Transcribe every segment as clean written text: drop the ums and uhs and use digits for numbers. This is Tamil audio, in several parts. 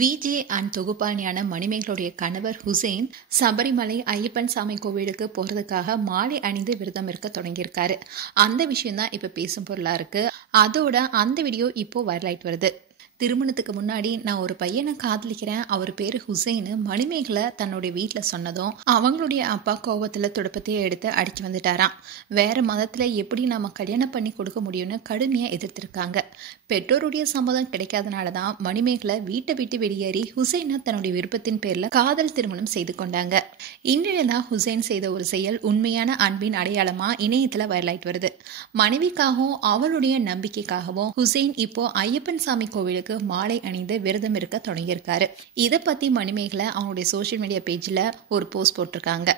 விஜே அண்ட் தொகுப்பாளியான மணிமேகலுடைய கணவர் ஹுசைன் சபரிமலை ஐயப்பன் சாமி கோவிலுக்கு போறதுக்காக மாலை அணிந்து விரதம் இருக்க தொடங்கியிருக்காரு. அந்த விஷயம் தான் இப்ப பேசும் பொருளா இருக்கு. அதோட அந்த வீடியோ இப்போ வைரல் ஆயிட்டு வருது. திருமணத்துக்கு முன்னாடி நான் ஒரு பையனை காதலிக்கிறேன், அவர் பேரு ஹுசைனு மணிமேகலை தன்னுடைய வீட்டில் சொன்னதும் அவங்களுடைய அப்பா கோபத்தில் துடுப்பத்தையே எடுத்து அடிக்க வந்துட்டாராம். வேற மதத்தில் எப்படி நாம கல்யாணம் பண்ணி கொடுக்க முடியும்னு கடுமையாக எதிர்த்திருக்காங்க. பெற்றோருடைய சம்மதம் கிடைக்காதனால தான் மணிமேகலை வீட்டை விட்டு வெளியேறி ஹுசைனை தன்னுடைய விருப்பத்தின் பேரில் காதல் திருமணம் செய்து கொண்டாங்க. இன்றைய தான் ஹுசைன் செய்த ஒரு செயல் உண்மையான அன்பின் அடையாளமா இணையத்தில் வைரல் ஆயிட்டு வருது. மனைவிக்காகவும் அவளுடைய நம்பிக்கைக்காகவும் ஹுசைன் இப்போ ஐயப்பன் சாமி கோவிலுக்கு மாலை அணிந்து விரதம் இருக்க தொடங்கியிருக்காரு. இதை பத்தி மணிமேகலை அவங்களுடைய சோசியல் மீடியா பேஜ்ல ஒரு போஸ்ட் போட்டிருக்காங்க.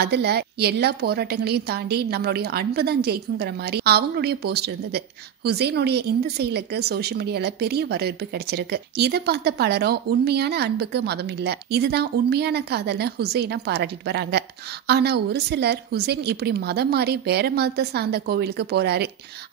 அதுல எல்லா போராட்டங்களையும் தாண்டி நம்மளுடைய அன்பு தான் ஜெயிக்குங்கிற மாதிரி அவங்களுடைய போஸ்ட் இருந்தது. ஹுசைனுடைய இந்த செயலுக்கு சோசியல் மீடியால பெரிய வரவேற்பு கிடைச்சிருக்கு. இதை பார்த்த பலரும் உண்மையான அன்புக்கு மதம் இல்ல, இதுதான் உண்மையான காதல்னு ஹுசைனை பாராட்டிட்டு வராங்க. ஆனா ஒரு சிலர் ஹுசைன் இப்படி மதம் மாறி வேற மதத்தை சார்ந்த கோவிலுக்கு போறாரு,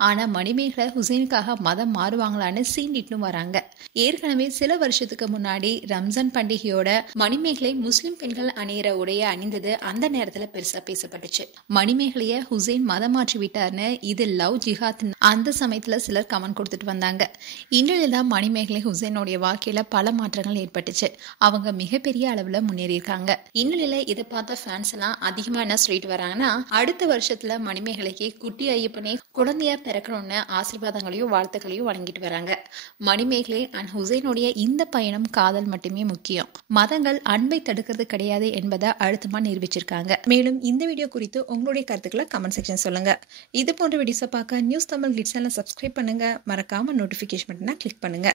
ஆனா மணிமேகலை ஹுசைனுக்காக மதம் மாறுவாங்களான்னு சீண்டிட்டு வராங்க. ஏற்கனவே சில வருஷத்துக்கு முன்னாடி ரம்ஜான் பண்டிகையோட மணிமேகலை முஸ்லிம் பெண்கள் அணியிற உடைய அணிந்தது அந்த நேரத்துல பெருசா பேசப்பட்டுச்சு. மணிமேகலைய ஹுசைன் மதம் மாற்றி விட்டார்னு இது லவ் ஜிஹாத் அந்த சமயத்துல சிலர் கமெண்ட் கொடுத்துட்டு வந்தாங்க. இன்றையதான் மணிமேகலை ஹுசைனுடைய வாழ்க்கையில பல மாற்றங்கள் ஏற்பட்டுச்சு. அவங்க மிகப்பெரிய அளவுல முன்னேறி இருக்காங்க. இந்நிலையில இதை பார்த்த ஃபேன்ஸ் எல்லாம் அதிகமா என்ன சொல்லிட்டு வராங்கன்னா, அடுத்த வருஷத்துல மணிமேகலைக்கு குட்டி ஐயப்பனே குழந்தையா பிறக்கணும்னு ஆசீர்வாதங்களையும் வாழ்த்துக்களையும் வழங்கிட்டு வராங்க. மணிமேகலை அண்ட் ஹுசைனுடைய இந்த பயணம் காதல் மட்டுமே முக்கியம், மதங்கள் அன்பை தடுக்கிறது கிடையாது என்பதை அழுத்தமா நிரூபிச்சிருக்காங்க. மேலும் இந்த வீடியோ குறித்து உங்களுடைய கருத்துக்களை கமெண்ட் செக்ஷன் சொல்லுங்க. இது போன்ற வீடியோஸை பார்க்க நியூஸ் தமிழ் கிளிட்ஸ் சேனலை சப்ஸ்கிரைப் பண்ணுங்க. மறக்காம நோட்டிபிகேஷன் பட்டனை கிளிக் பண்ணுங்க.